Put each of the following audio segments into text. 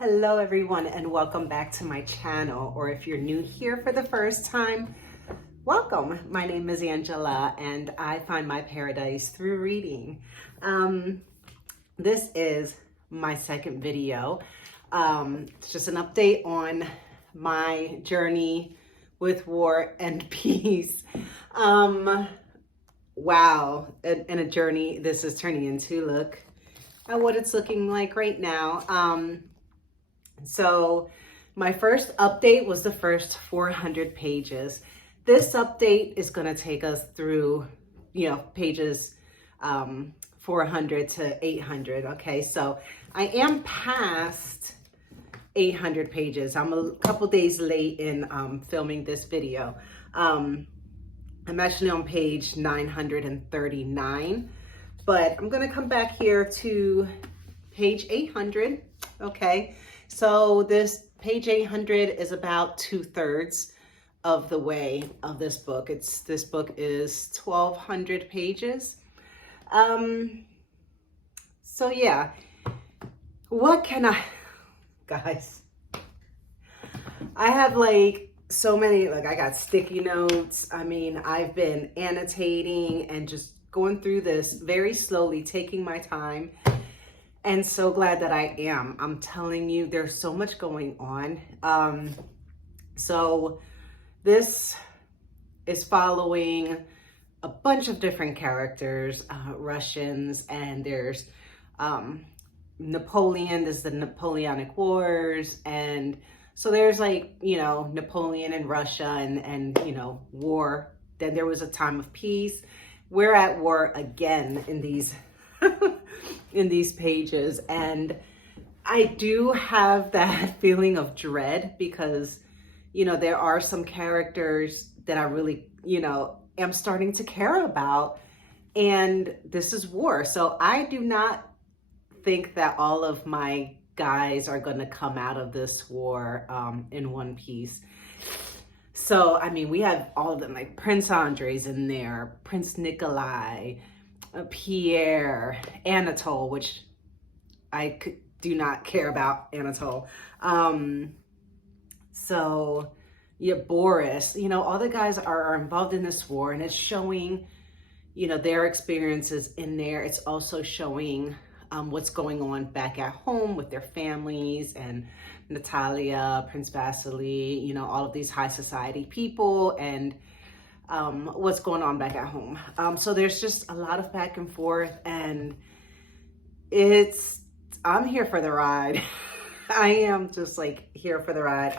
Hello everyone and welcome back to my channel, or if you're new here for the first time, welcome. My name is Angela and I find my paradise through reading. This is my second video. It's just an update on my journey with War and Peace. Wow, and a journey this is turning into. Look at what it's looking like right now. So my first update was the first 400 pages. This update is going to take us through, pages 400 to 800. Okay, so I am past 800 pages. I'm a couple days late in filming this video. I'm actually on page 939, but I'm going to come back here to page 800. Okay. So this page 800 is about 2/3 of the way of this book. This book is 1,200 pages. So yeah, what can guys, I have like so many, I got sticky notes. I mean, I've been annotating and just going through this very slowly, taking my time. And so glad that I am. I'm telling you, there's so much going on. So this is following a bunch of different characters, Russians, and there's Napoleon. This is the Napoleonic Wars. And so there's Napoleon and Russia and war. Then there was a time of peace. We're at war again in these in these pages, and I do have that feeling of dread because there are some characters that I really am starting to care about, and this is war. So I do not think that all of my guys are going to come out of this war in one piece. So I mean, we have all of them, like Prince Andrei's in there, Prince Nikolai, Pierre, Anatole, which I do not care about Anatole. So yeah, Boris, all the guys are involved in this war, and it's showing, their experiences in there. It's also showing what's going on back at home with their families, and Natalia, Prince Vasily, all of these high society people, and what's going on back at home. So there's just a lot of back and forth, and I'm here for the ride. I am just here for the ride.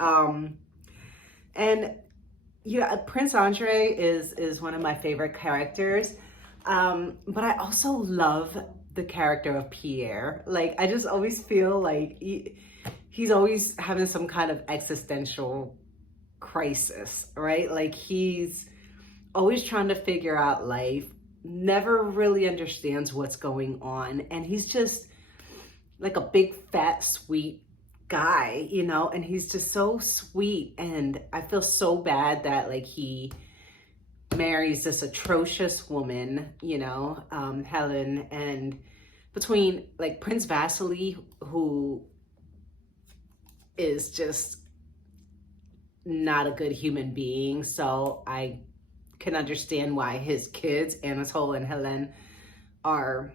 And Prince Andrei is one of my favorite characters. But I also love the character of Pierre. I just always feel like he's always having some kind of existential crisis, right? He's always trying to figure out life, never really understands what's going on. And he's just like a big, fat, sweet guy, and he's just so sweet. And I feel so bad that he marries this atrocious woman, Helen, and between Prince Vasily, who is just not a good human being. So I can understand why his kids, Anatole and Helen, are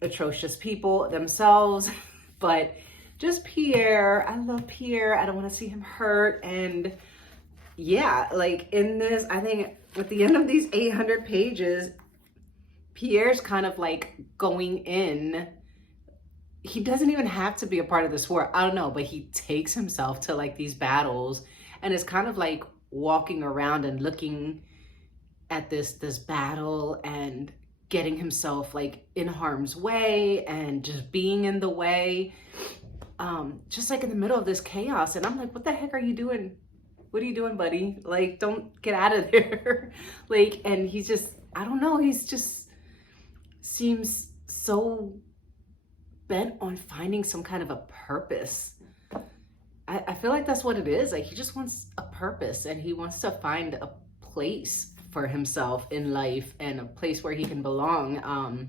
atrocious people themselves. But just Pierre, I love Pierre. I don't want to see him hurt. And yeah, in this, I think at the end of these 800 pages, Pierre's kind of going in. He doesn't even have to be a part of this war. I don't know, but he takes himself to these battles, and is kind of walking around and looking at this battle and getting himself in harm's way and just being in the way, just in the middle of this chaos. And I'm what the heck are you doing? What are you doing, buddy? Don't get out of there. And he's just, I don't know, he's just seems so bent on finding some kind of a purpose. I feel like that's what it is. He just wants a purpose, and he wants to find a place for himself in life and a place where he can belong.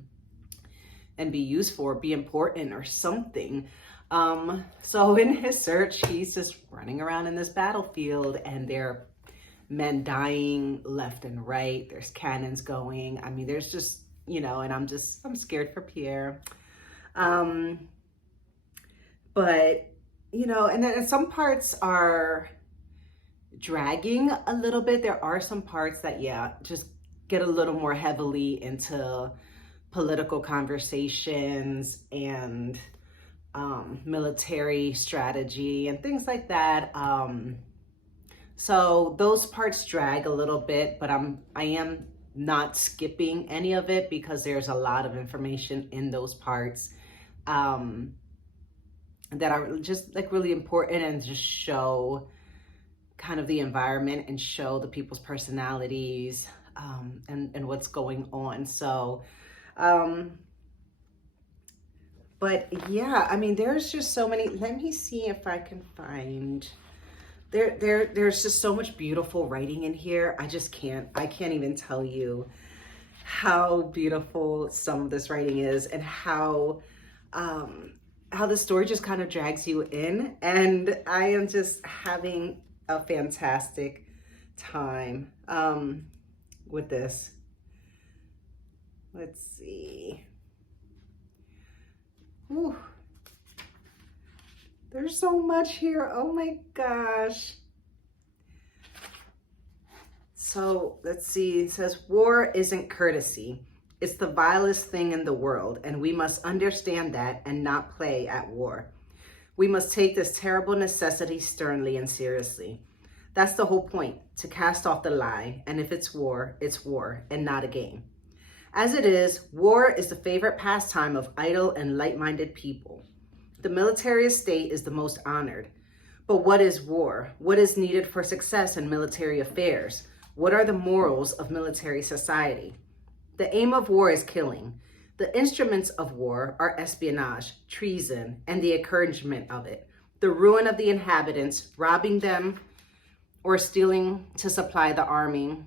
and be useful or be important or something. So in his search, he's just running around in this battlefield, and there are men dying left and right. There's cannons going. I mean, there's just, you know, and I'm scared for Pierre. But, you know, and then some parts are dragging a little bit. There are some parts that, yeah, just get a little more heavily into political conversations and military strategy and things like that. So those parts drag a little bit, but I am not skipping any of it because there's a lot of information in those parts that are just like really important and just show kind of the environment and show the people's personalities and what's going on. So, but yeah, I mean, there's just so many. Let me see if I can find. There's just so much beautiful writing in here. I can't even tell you how beautiful some of this writing is, and how the story just kind of drags you in. And I am just having a fantastic time with this. Let's see. Whew. There's so much here. Oh my gosh. So let's see. It says, war isn't courtesy. It's the vilest thing in the world, and we must understand that and not play at war. We must take this terrible necessity sternly and seriously. That's the whole point, to cast off the lie, and if it's war and not a game. As it is, war is the favorite pastime of idle and light-minded people. The military estate is the most honored. But what is war? What is needed for success in military affairs? What are the morals of military society? The aim of war is killing. The instruments of war are espionage, treason, and the encouragement of it. The ruin of the inhabitants, robbing them or stealing to supply the army.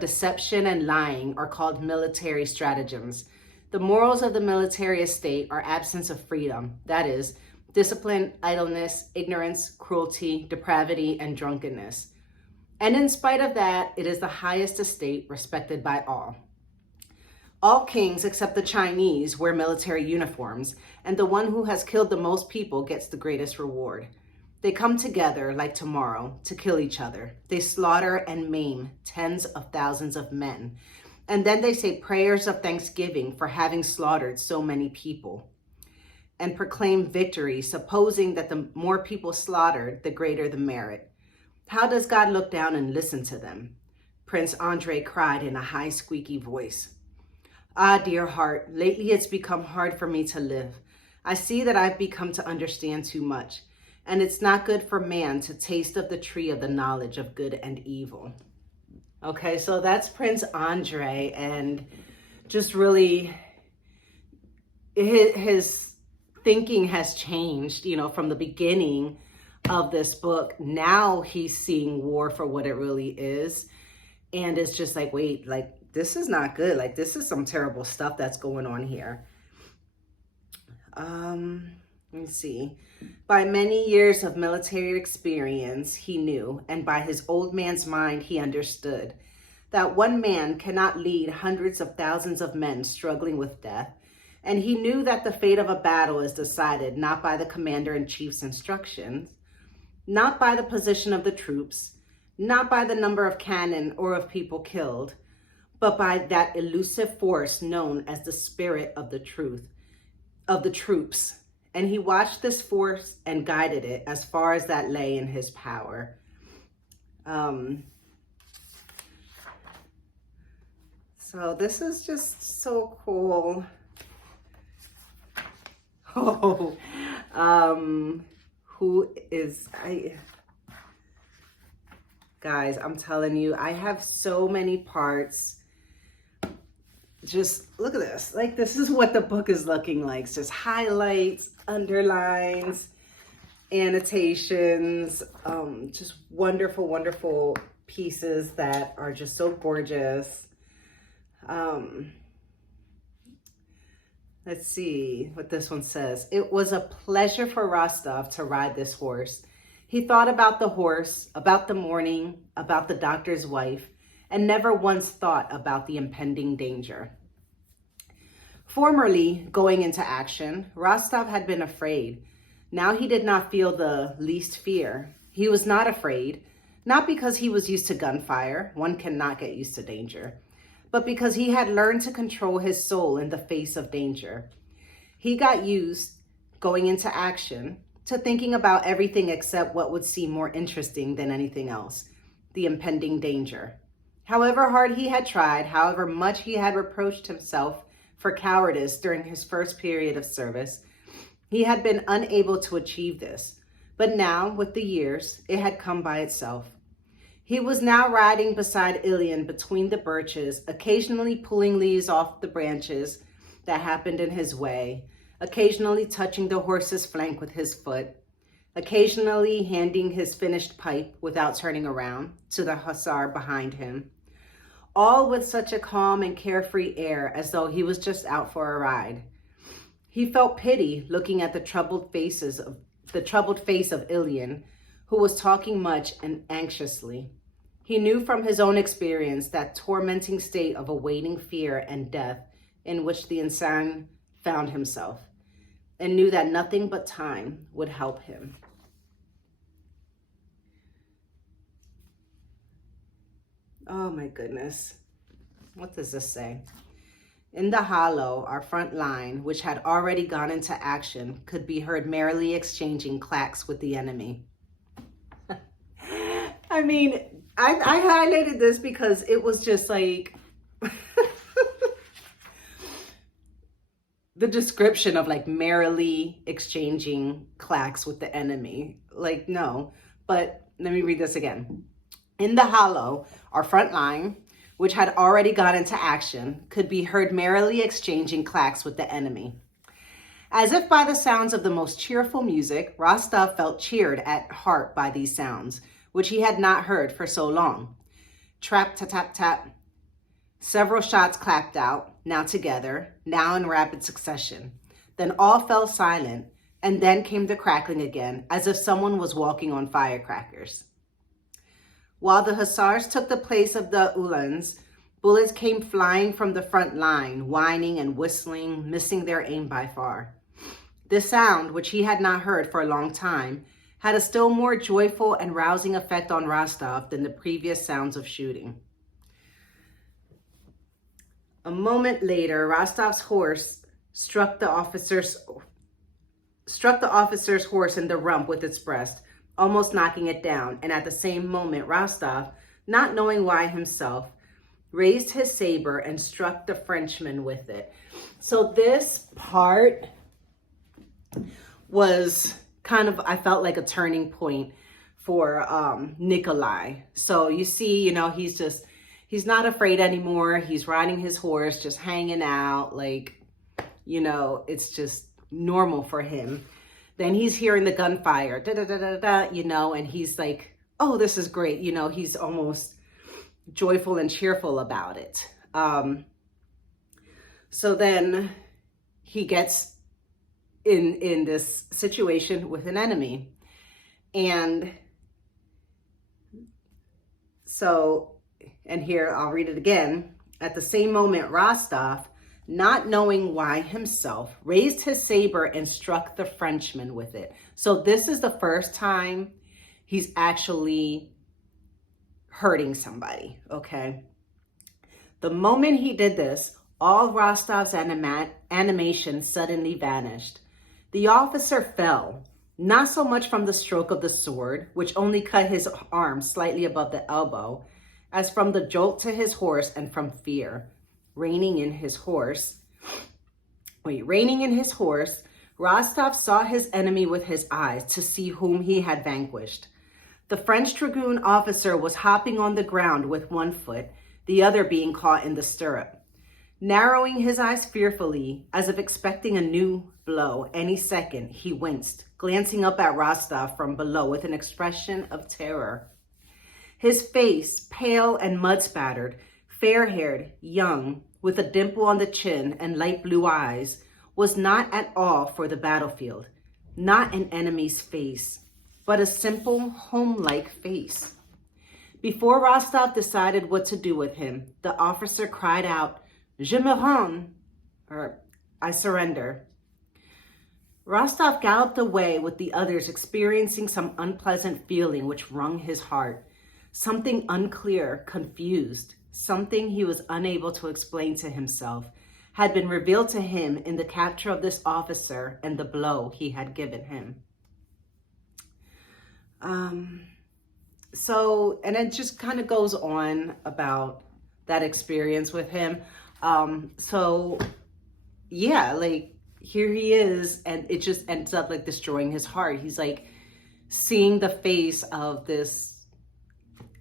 Deception and lying are called military stratagems. The morals of the military estate are absence of freedom, that is, discipline, idleness, ignorance, cruelty, depravity, and drunkenness. And in spite of that, it is the highest estate respected by all. All kings except the Chinese wear military uniforms, and the one who has killed the most people gets the greatest reward. They come together like tomorrow to kill each other. They slaughter and maim tens of thousands of men. And then they say prayers of thanksgiving for having slaughtered so many people, and proclaim victory, supposing that the more people slaughtered, the greater the merit. How does God look down and listen to them? Prince Andre cried in a high, squeaky voice. Ah, dear heart, lately it's become hard for me to live. I see that I've become to understand too much, and it's not good for man to taste of the tree of the knowledge of good and evil. Okay, so that's Prince Andre, and just really his thinking has changed, you know, from the beginning of this book. Now he's seeing war for what it really is, and it's just like, wait, like, this is not good. Like, this is some terrible stuff that's going on here. Let me see. By many years of military experience, he knew, and by his old man's mind, he understood that one man cannot lead hundreds of thousands of men struggling with death. And he knew that the fate of a battle is decided not by the commander-in-chief's instructions, not by the position of the troops, not by the number of cannon or of people killed, but by that elusive force known as the spirit of the troops. And he watched this force and guided it as far as that lay in his power. So this is just so cool. Oh, guys, I'm telling you, I have so many parts. Just look at this. Like, this is what the book is looking like. It's just highlights, underlines, annotations, just wonderful, wonderful pieces that are just so gorgeous. Let's see what this one says. It was a pleasure for Rostov to ride this horse. He thought about the horse, about the morning, about the doctor's wife, and never once thought about the impending danger. Formerly, going into action, Rostov had been afraid. Now he did not feel the least fear. He was not afraid, not because he was used to gunfire, one cannot get used to danger, but because he had learned to control his soul in the face of danger. He got used, going into action, to thinking about everything except what would seem more interesting than anything else, the impending danger. However hard he had tried, however much he had reproached himself for cowardice during his first period of service, he had been unable to achieve this. But now, with the years, it had come by itself. He was now riding beside Ilian between the birches, occasionally pulling leaves off the branches that happened in his way, occasionally touching the horse's flank with his foot, occasionally handing his finished pipe without turning around to the hussar behind him, all with such a calm and carefree air as though he was just out for a ride. He felt pity looking at the troubled face of Ilian, who was talking much and anxiously. He knew from his own experience that tormenting state of awaiting fear and death in which the insane found himself, and knew that nothing but time would help him. Oh my goodness. What does this say? In the hollow, our front line, which had already gone into action, could be heard merrily exchanging clacks with the enemy. I mean, I highlighted this because it was just like the description of like merrily exchanging clacks with the enemy. Like, no, but let me read this again. In the hollow, our front line, which had already gone into action, could be heard merrily exchanging clacks with the enemy. As if by the sounds of the most cheerful music, Rostov felt cheered at heart by these sounds, which he had not heard for so long. Trap, tap, tap, tap. Several shots clapped out, now together, now in rapid succession. Then all fell silent, and then came the crackling again, as if someone was walking on firecrackers. While the hussars took the place of the uhlans, bullets came flying from the front line, whining and whistling, missing their aim by far. This sound, which he had not heard for a long time, had a still more joyful and rousing effect on Rostov than the previous sounds of shooting. A moment later, Rostov's horse struck the officer's horse in the rump with its breast, almost knocking it down, and at the same moment, Rostov, not knowing why himself, raised his saber and struck the Frenchman with it. So this part was kind of, I felt like a turning point for Nikolai. So you see, he's not afraid anymore. He's riding his horse, just hanging out, like, it's just normal for him. Then he's hearing the gunfire, and he's like, oh, this is great. He's almost joyful and cheerful about it. So then he gets in this situation with an enemy. And so, and here I'll read it again. At the same moment, Rostov, not knowing why himself, raised his saber and struck the Frenchman with it. So this is the first time he's actually hurting somebody, okay? The moment he did this, all Rostov's animation suddenly vanished. The officer fell, not so much from the stroke of the sword, which only cut his arm slightly above the elbow, as from the jolt to his horse and from fear. Reining in his horse, Rostov saw his enemy with his eyes to see whom he had vanquished. The French dragoon officer was hopping on the ground with one foot, the other being caught in the stirrup. Narrowing his eyes fearfully, as if expecting a new blow any second, he winced, glancing up at Rostov from below with an expression of terror. His face, pale and mud-spattered, fair-haired, young, with a dimple on the chin and light blue eyes, was not at all for the battlefield, not an enemy's face, but a simple, home-like face. Before Rostov decided what to do with him, the officer cried out, "Je me rends," or "I surrender." Rostov galloped away with the others, experiencing some unpleasant feeling which wrung his heart. Something unclear, confused, something he was unable to explain to himself, had been revealed to him in the capture of this officer and the blow he had given him. And it just kind of goes on about that experience with him. Here he is, and it just ends up like destroying his heart. He's like seeing the face of this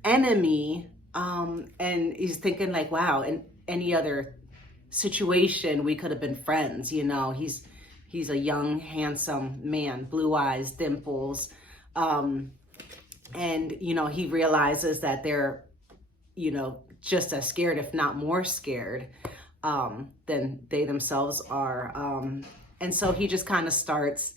enemy, and he's thinking like, wow, in any other situation we could have been friends. You know, he's a young, handsome man, blue eyes, dimples, and you know, he realizes that they're, you know, just as scared, if not more scared, than they themselves are. And so he just kind of starts,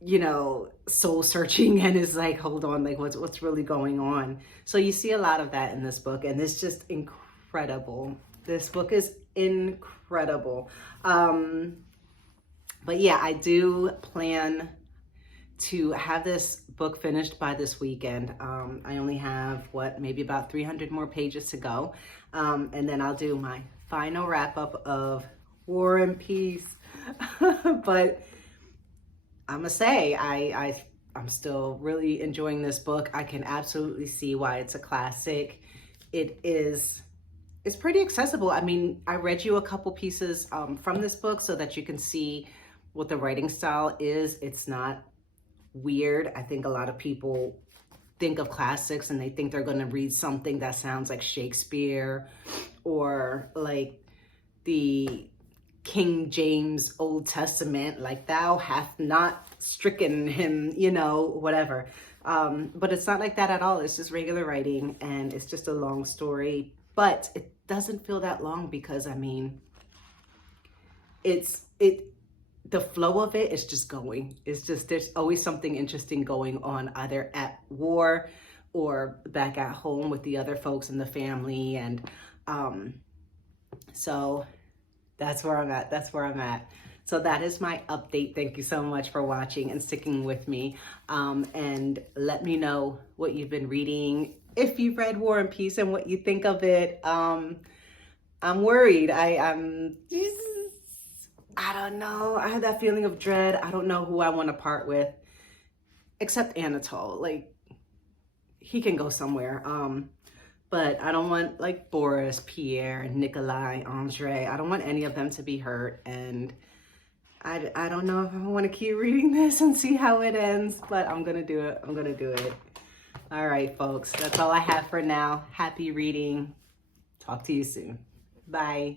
you know, soul searching and is like, hold on, like what's really going on? So you see a lot of that in this book, and it's just incredible. This book is incredible. But yeah, I do plan to have this book finished by this weekend. I only have maybe about 300 more pages to go. And then I'll do my final wrap up of War and Peace. But I'm gonna say, I'm still really enjoying this book. I can absolutely see why it's a classic. It's pretty accessible. I mean, I read you a couple pieces from this book so that you can see what the writing style is. It's not weird. I think a lot of people think of classics and they think they're going to read something that sounds like Shakespeare or like the King James Old Testament, like thou hath not stricken him, you know, whatever. But it's not like that at all. It's just regular writing, and it's just a long story, but it doesn't feel that long because, I mean, the flow of it is just going. It's just, there's always something interesting going on, either at war or back at home with the other folks in the family. And so that's where I'm at. So that is my update. Thank you so much for watching and sticking with me. And let me know what you've been reading, if you've read War and Peace, and what you think of it. I'm worried. I don't know. I have that feeling of dread. I don't know who I want to part with, except Anatole. Like, he can go somewhere. But I don't want like Boris, Pierre, Nikolai, Andre. I don't want any of them to be hurt. And I don't know if I want to keep reading this and see how it ends, but I'm going to do it. I'm going to do it. All right, folks. That's all I have for now. Happy reading. Talk to you soon. Bye.